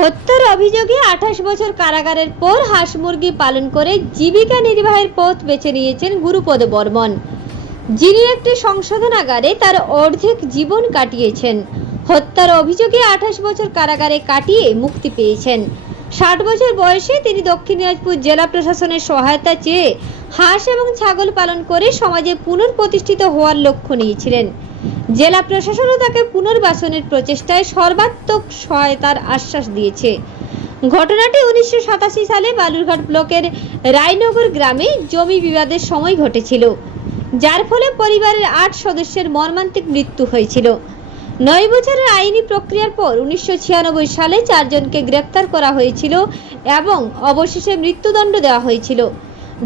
হত্যার অভিযোগে আঠাশ বছর কারাগারের পর হাঁস মুরগি পালন করে জীবিকা নির্বাহের পথ বেছে নিয়েছেন গুরুপদ বর্মন। যিনি একটি সংশোধনাগারে তার অর্ধেক জীবন কাটিয়েছেন। হত্যার অভিযোগে আঠাশ বছর কারাগারে কাটিয়ে মুক্তি পেয়েছেন। ষাট বছর বয়সে তিনি দক্ষিণ দিনাজপুর জেলা প্রশাসনের সহায়তা চেয়ে হাঁস এবং ছাগল পালন করে সমাজে পুনঃপ্রতিষ্ঠিত হওয়ার লক্ষ্য নিয়েছিলেন। জেলা প্রশাসনও তাকে পুনর্বাসনের প্রচেষ্টায় সর্বাত্মক সহায়তার আশ্বাস দিয়েছে। ঘটনাটি উনিশশো সাতাশি সালে বালুরঘাট ব্লকের রায়নগর গ্রামে জমি বিবাদের সময় ঘটেছিল, যার ফলে পরিবারের আট সদস্যের মর্মান্তিক মৃত্যু হয়েছিল। নয় বছরের আইনি প্রক্রিয়ার পর উনিশশো ছিয়ানব্বই সালে চারজনকে গ্রেপ্তার করা হয়েছিল এবং অবশেষে মৃত্যুদণ্ড দেওয়া হয়েছিল।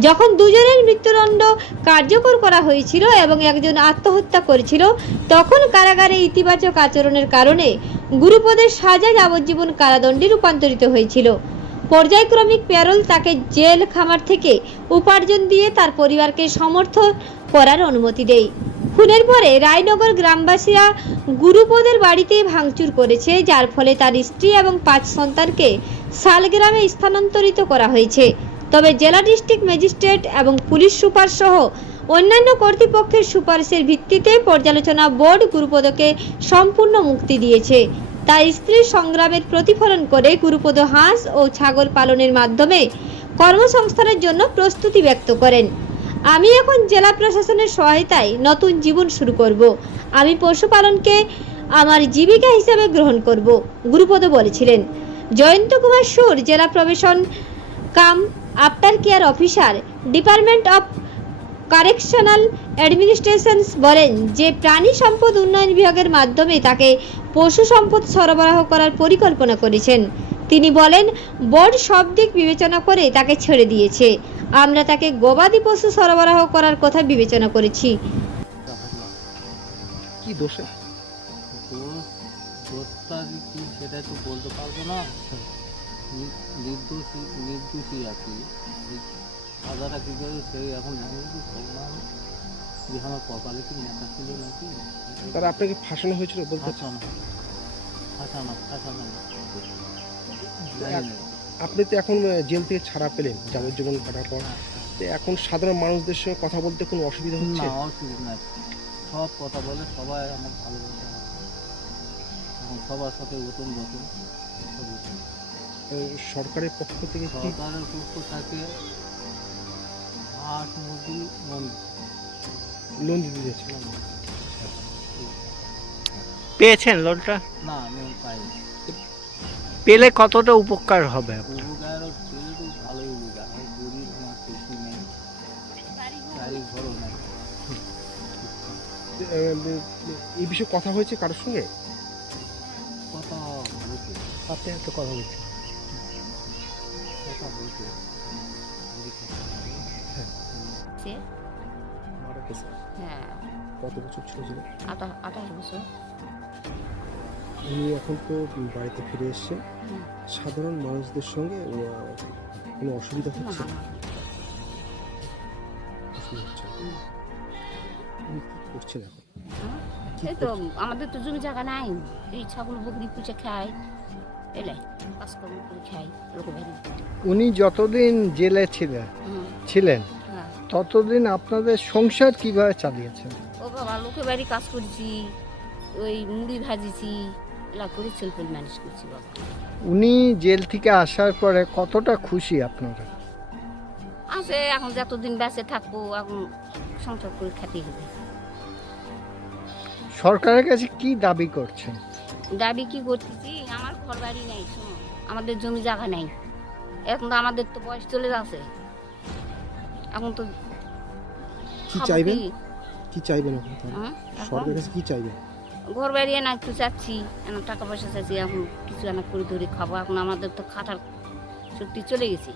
যখন দুজনের মৃত্যুদণ্ড কার্যকর করা হয়েছিল এবং একজন আত্মহত্যা করেছিল, তখন কারাগারে ইতিবাচক আচরণের কারণে গুরুপদের সাজা যাবজ্জীবন কারাদণ্ডে রূপান্তরিত হয়েছিল। পর্যায়ক্রমিক প্যারোল তাকে জেল খামার থেকে উপার্জন দিয়ে তার পরিবারকে সমর্থন করার অনুমতি দেয়। খুনের পরে রায়নগর গ্রামবাসীরা গুরুপদের বাড়িতে ভাঙচুর করেছে, যার ফলে তার স্ত্রী এবং পাঁচ সন্তানকে শালগ্রামে স্থানান্তরিত করা হয়েছে। তবে জেলা ডিস্ট্রিক্ট ম্যাজিস্ট্রেট এবং পুলিশ সুপার সহ অন্যান্য কর্তৃপক্ষের সুপারিশের ভিত্তিতে পর্যালোচনা বোর্ড গুরুপদকে সম্পূর্ণ মুক্তি দিয়েছে। তার স্ত্রীর সংগ্রামের প্রতিফলন করে গুরুপদ হাঁস ও ছাগল পালনের মাধ্যমে কর্মসংস্থানের জন্য প্রস্তুতি ব্যক্ত করেন। আমি এখন জেলা প্রশাসনের সহায়তায় নতুন জীবন শুরু করব। আমি পশুপালনকে আমার জীবিকা হিসেবে গ্রহণ করব, গুরুপদ বলেছিলেন। জয়ন্ত কুমার সুর, জেলা probation, cum after care officer department of correctional administrations বলেন যে প্রাণী সম্পদ উন্নয়ন বিভাগের মাধ্যমে তাকে পশু সম্পদ সরবরাহ করার পরিকল্পনা করেছেন। তিনি বলেন বোর্ড সব দিক বিবেচনা করে তাকে ছেড়ে দিয়েছে। আমরা তাকে গবাদি পশু সরবরাহ করার কথা বিবেচনা করেছি। কি দোষে? সেটা তো বলতে পারব নি- নির্দোষী নির্দোষী আর কি কী করে সেই এখন জানি কি যে আমার কপালে কি নেতা ছিল নাকি? তারা আপনাকে ফাঁসানো হয়েছিল বলতে? ফাঁসানো ফাঁসানো ফাঁসানো। আপনি তো এখন জেল থেকে ছাড়া পেলেন যাবজ্জীবন কাটার পর। তো এখন সাধারণ মানুষদের সঙ্গে কথা বলতে কোনো অসুবিধা হচ্ছে? না অসুবিধা নাই। সব কথা বলে সবাই আমার ভালোবাসে। এখন সবার সাথে উঠুন বসুন সব উঠুন। আহ, সরকারের পক্ষ থেকে সরকারের পক্ষ থেকে হাঁস মুরগি লোন লোন দিতে দিয়েছে পেয়েছেন লোনটা না আমি পাইনি। পেলে কতটা উপকার হবে? উপকার ভালোই উপকার। গরিব আমার কিছু নেই। গাড়ি ঘরও নাই। এই বিষয়ে কথা হয়েছে কারোর সঙ্গে? কথা হয়েছে। আপনি একটা কথা বলছেন হ্যাঁ। কত বছর ছিল ছিল? আঠাশ বছর। উনি এখন তো বাড়িতে ফিরে এসেছেন। হুম। সাধারণ মানুষদের সঙ্গে কোনো অসুবিধা হচ্ছে? না। উনি কি করছেন এখন? হ্যাঁ? এই তো আমাদের তো জমি জায়গা নাই। এই ছাগল বকরি পুষে খাই এলাই কাজকর্ম করে খাই লোক উনি যতদিন জেলে ছিলেন ছিলেন হ্যাঁ। ততদিন আপনাদের সংসার কীভাবে চালিয়েছেন? ও বাবা লোকে বাড়ি কাজ করেছি ওই মুড়ি ভাজিছি এলা করে ছেলপেল ম্যানেজ করছি বাবা। উনি জেল থেকে আসার পরে কতটা খুশি আপনারা? আছে এখন যতদিন বেঁচে থাকব এখন সংসার করে খেতে হবে। সরকারের কাছে কি দাবি করছেন? দাবি কি করতেছি? ঘর বাড়ি নেই শোনো। আমাদের জমি জায়গা নেই। এখন তো আমাদের তো বয়স চলে যাচ্ছে। এখন তো কি চাইবেন? কি? চাইবেন? হ্যাঁ? সরকারের কাছে কি চাইবেন? ঘর বাড়ি না একটু চাচ্ছি এখন টাকা পয়সা চাচ্ছি এখন কিছু এনা করে ধরে খাব। এখন আমাদের তো খাটার শক্তি চলে গেছে।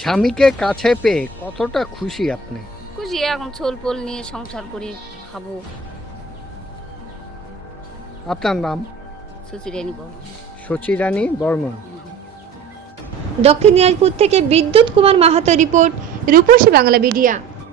স্বামীকে কাছে পেয়ে কতটা খুশি আপনি? খুশি এখন ছোল পোল নিয়ে সংসার করে খাব। আপনার নাম? সুচিরানি বল সচিরানী বর্মন। দক্ষিণ দিনাজপুর থেকে বিদ্যুৎ কুমার মাহাতো রিপোর্ট রূপসী বাংলা মিডিয়া।